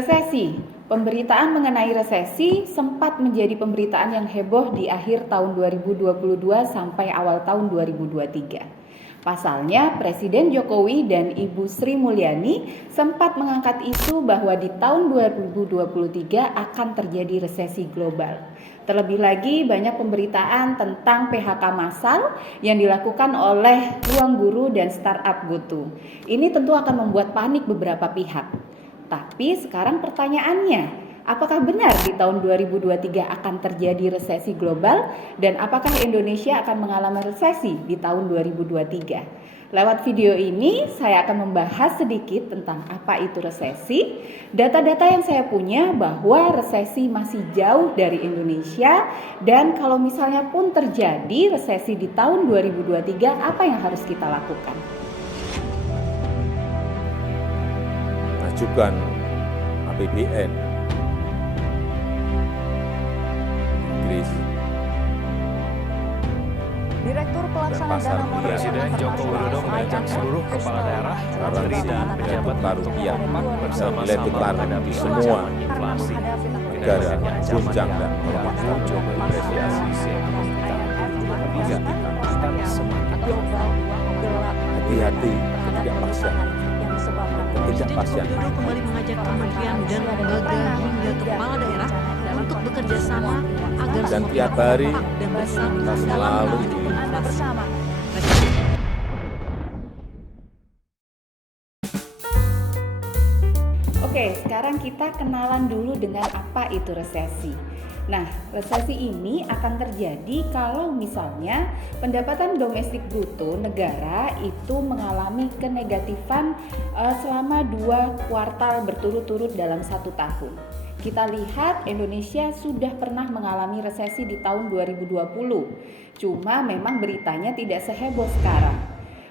Resesi. Pemberitaan mengenai resesi sempat menjadi pemberitaan yang heboh di akhir tahun 2022 sampai awal tahun 2023. Pasalnya, Presiden Jokowi dan Ibu Sri Mulyani sempat mengangkat isu bahwa di tahun 2023 akan terjadi resesi global. Terlebih lagi, banyak pemberitaan tentang PHK massal yang dilakukan oleh Ruang Guru dan startup GoTo. Ini tentu akan membuat panik beberapa pihak. Tapi sekarang pertanyaannya, apakah benar di tahun 2023 akan terjadi resesi global dan apakah Indonesia akan mengalami resesi di tahun 2023? Lewat video ini saya akan membahas sedikit tentang apa itu resesi. Data-data yang saya punya bahwa resesi masih jauh dari Indonesia dan kalau misalnya pun terjadi resesi di tahun 2023, apa yang harus kita lakukan? Ajukan APBN Inggris. Direktur Pelaksana Dana Moneter Presiden Joko Widodo mengajak seluruh kepala daerah, menteri dan pejabat rupiah bersama-sama nilai tukar di semua inflasi. negara goncang dan melemah. Apresiasi Hati-hati ketidakpastian. Presiden Joko Widodo kembali mengajak kementerian dan lembaga hingga kepala daerah untuk bekerja sama agar Dan semua tiap pihak hari kompak dan bersatu kita dalam selalu menghadapi inflasi. Oke, sekarang kita kenalan dulu dengan apa itu resesi. Nah, resesi ini akan terjadi kalau misalnya pendapatan domestik bruto negara itu mengalami kenegatifan selama 2 kuartal berturut-turut dalam 1 tahun. Kita lihat Indonesia sudah pernah mengalami resesi di tahun 2020. Cuma memang beritanya tidak seheboh sekarang.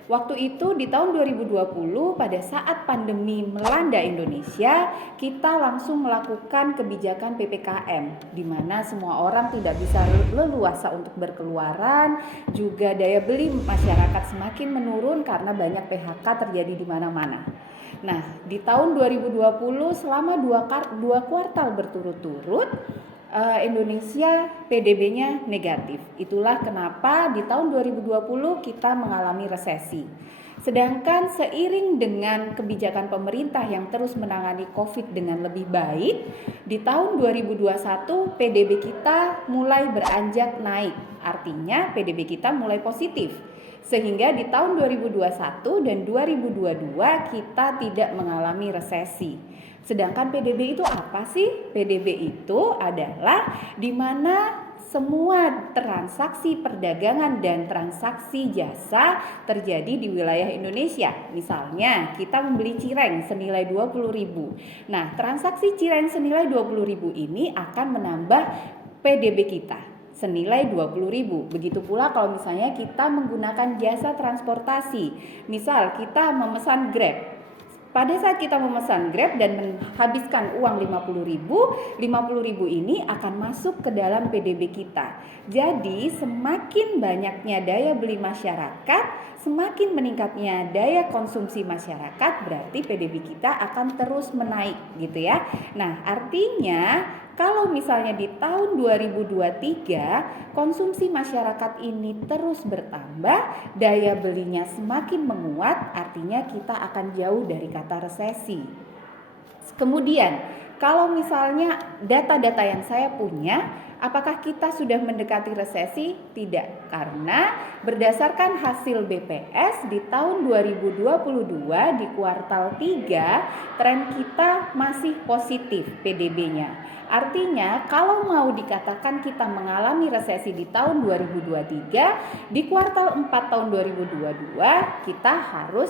Waktu itu di tahun 2020 pada saat pandemi melanda Indonesia, kita langsung melakukan kebijakan PPKM di mana semua orang tidak bisa leluasa untuk berkeluaran, juga daya beli masyarakat semakin menurun karena banyak PHK terjadi di mana-mana. Nah, di tahun 2020 selama 2 kuartal berturut-turut Indonesia PDB-nya negatif. Itulah kenapa di tahun 2020 kita mengalami resesi. Sedangkan seiring dengan kebijakan pemerintah yang terus menangani COVID dengan lebih baik, di tahun 2021 PDB kita mulai beranjak naik. Artinya PDB kita mulai positif. Sehingga di tahun 2021 dan 2022 kita tidak mengalami resesi. Sedangkan PDB itu apa sih? PDB itu adalah di mana semua transaksi perdagangan dan transaksi jasa terjadi di wilayah Indonesia. Misalnya kita membeli cireng senilai 20.000. Nah, transaksi cireng senilai 20.000 ini akan menambah PDB kita senilai 20.000. Begitu pula kalau misalnya kita menggunakan jasa transportasi. Misal kita memesan Grab. Pada saat kita memesan Grab dan menghabiskan uang 50.000 ini akan masuk ke dalam PDB kita. Jadi semakin banyaknya daya beli masyarakat, semakin meningkatnya daya konsumsi masyarakat, berarti PDB kita akan terus menaik gitu ya. Nah, artinya kalau misalnya di tahun 2023 konsumsi masyarakat ini terus bertambah, daya belinya semakin menguat, artinya kita akan jauh dari kata resesi. Kemudian, kalau misalnya data-data yang saya punya, apakah kita sudah mendekati resesi? Tidak, karena berdasarkan hasil BPS di tahun 2022 di kuartal 3, tren kita masih positif PDB-nya. Artinya kalau mau dikatakan kita mengalami resesi di tahun 2023, di kuartal 4 tahun 2022 kita harus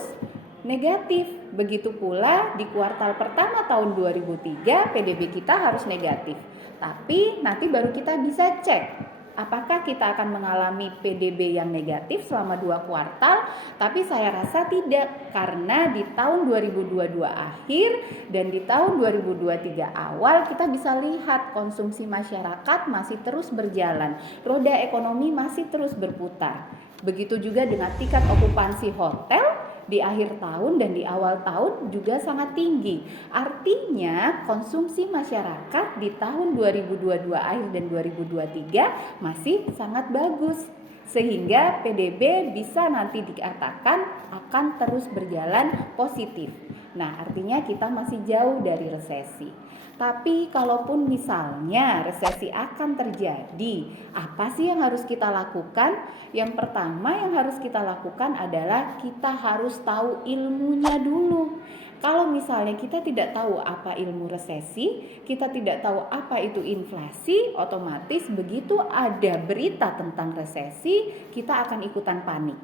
negatif. Begitu pula di kuartal pertama tahun 2003 PDB kita harus negatif. Tapi nanti baru kita bisa cek apakah kita akan mengalami PDB yang negatif selama 2 kuartal. Tapi saya rasa tidak, karena di tahun 2022 akhir dan di tahun 2023 awal kita bisa lihat konsumsi masyarakat masih terus berjalan, roda ekonomi masih terus berputar. Begitu juga dengan tingkat okupansi hotel di akhir tahun dan di awal tahun juga sangat tinggi. Artinya konsumsi masyarakat di tahun 2022 akhir dan 2023 masih sangat bagus. Sehingga PDB bisa nanti dikatakan akan terus berjalan positif. Nah, artinya kita masih jauh dari resesi. Tapi kalaupun misalnya resesi akan terjadi, apa sih yang harus kita lakukan? Yang pertama yang harus kita lakukan adalah kita harus tahu ilmunya dulu. Kalau misalnya kita tidak tahu apa ilmu resesi, kita tidak tahu apa itu inflasi, otomatis begitu ada berita tentang resesi, kita akan ikutan panik.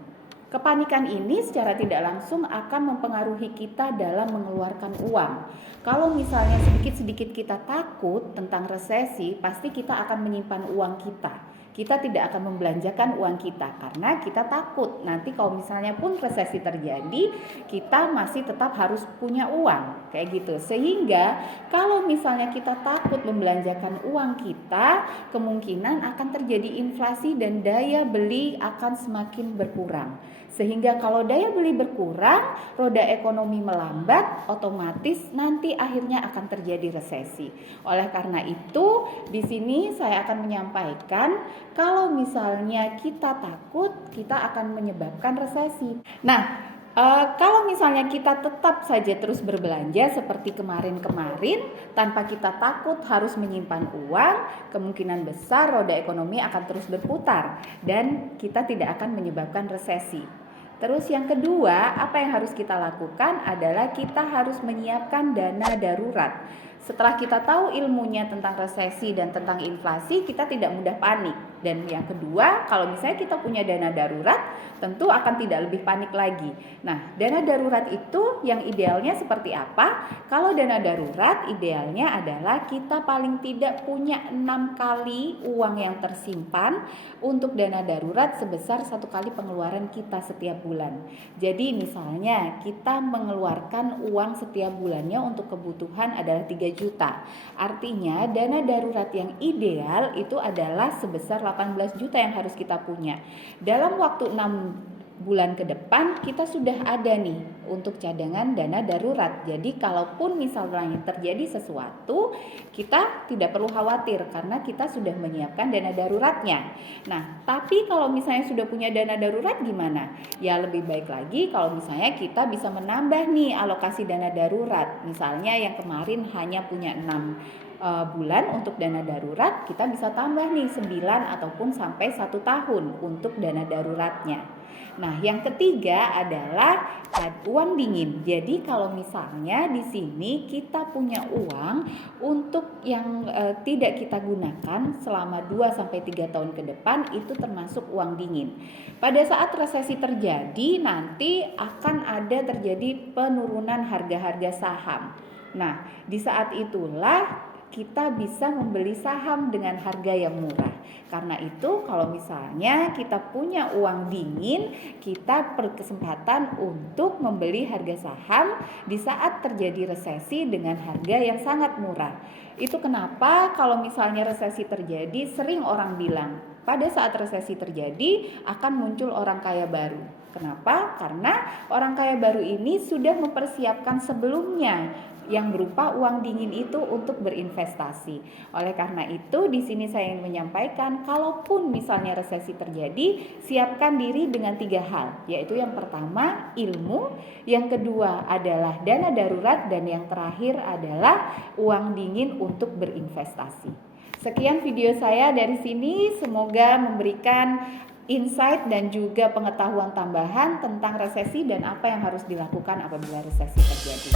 Kepanikan ini secara tidak langsung akan mempengaruhi kita dalam mengeluarkan uang. Kalau misalnya sedikit-sedikit kita takut tentang resesi, pasti kita akan menyimpan uang kita. Kita tidak akan membelanjakan uang kita karena kita takut nanti kalau misalnya pun resesi terjadi, kita masih tetap harus punya uang, kayak gitu. Sehingga kalau misalnya kita takut membelanjakan uang kita, kemungkinan akan terjadi inflasi dan daya beli akan semakin berkurang. Sehingga kalau daya beli berkurang, roda ekonomi melambat, otomatis nanti akhirnya akan terjadi resesi. Oleh karena itu, di sini saya akan menyampaikan kalau misalnya kita takut, kita akan menyebabkan resesi. Nah, kalau misalnya kita tetap saja terus berbelanja seperti kemarin-kemarin tanpa kita takut harus menyimpan uang, kemungkinan besar roda ekonomi akan terus berputar dan kita tidak akan menyebabkan resesi. Terus yang kedua, apa yang harus kita lakukan adalah kita harus menyiapkan dana darurat. Setelah kita tahu ilmunya tentang resesi dan tentang inflasi, kita tidak mudah panik. Dan yang kedua, kalau misalnya kita punya dana darurat, tentu akan tidak lebih panik lagi. Nah, dana darurat itu yang idealnya seperti apa? Kalau dana darurat idealnya adalah kita paling tidak punya 6 kali uang yang tersimpan untuk dana darurat sebesar 1 kali pengeluaran kita setiap bulan. Jadi misalnya kita mengeluarkan uang setiap bulannya untuk kebutuhan adalah 3 juta. Artinya dana darurat yang ideal itu adalah sebesar 18 juta yang harus kita punya. Dalam waktu 6 bulan ke depan kita sudah ada nih untuk cadangan dana darurat. Jadi kalaupun misalnya terjadi sesuatu, kita tidak perlu khawatir karena kita sudah menyiapkan dana daruratnya. Nah, tapi kalau misalnya sudah punya dana darurat gimana? Ya lebih baik lagi kalau misalnya kita bisa menambah nih alokasi dana darurat. Misalnya yang kemarin hanya punya 6 bulan untuk dana darurat, kita bisa tambah nih 9 ataupun sampai 1 tahun untuk dana daruratnya. Nah, yang ketiga adalah uang dingin. Jadi kalau misalnya di sini kita punya uang untuk yang tidak kita gunakan selama 2 sampai 3 tahun ke depan, itu termasuk uang dingin. Pada saat resesi terjadi, nanti akan ada terjadi penurunan harga-harga saham. Nah, di saat itulah kita bisa membeli saham dengan harga yang murah. Karena itu kalau misalnya kita punya uang dingin, kita berkesempatan untuk membeli harga saham di saat terjadi resesi dengan harga yang sangat murah. Itu kenapa kalau misalnya resesi terjadi sering orang bilang pada saat resesi terjadi akan muncul orang kaya baru. Kenapa? Karena orang kaya baru ini sudah mempersiapkan sebelumnya yang berupa uang dingin itu untuk berinvestasi. Oleh karena itu di sini saya ingin menyampaikan kalaupun misalnya resesi terjadi, siapkan diri dengan 3 hal, yaitu yang pertama ilmu, yang kedua adalah dana darurat, dan yang terakhir adalah uang dingin untuk berinvestasi. Sekian video saya dari sini, semoga memberikan insight dan juga pengetahuan tambahan tentang resesi dan apa yang harus dilakukan apabila resesi terjadi.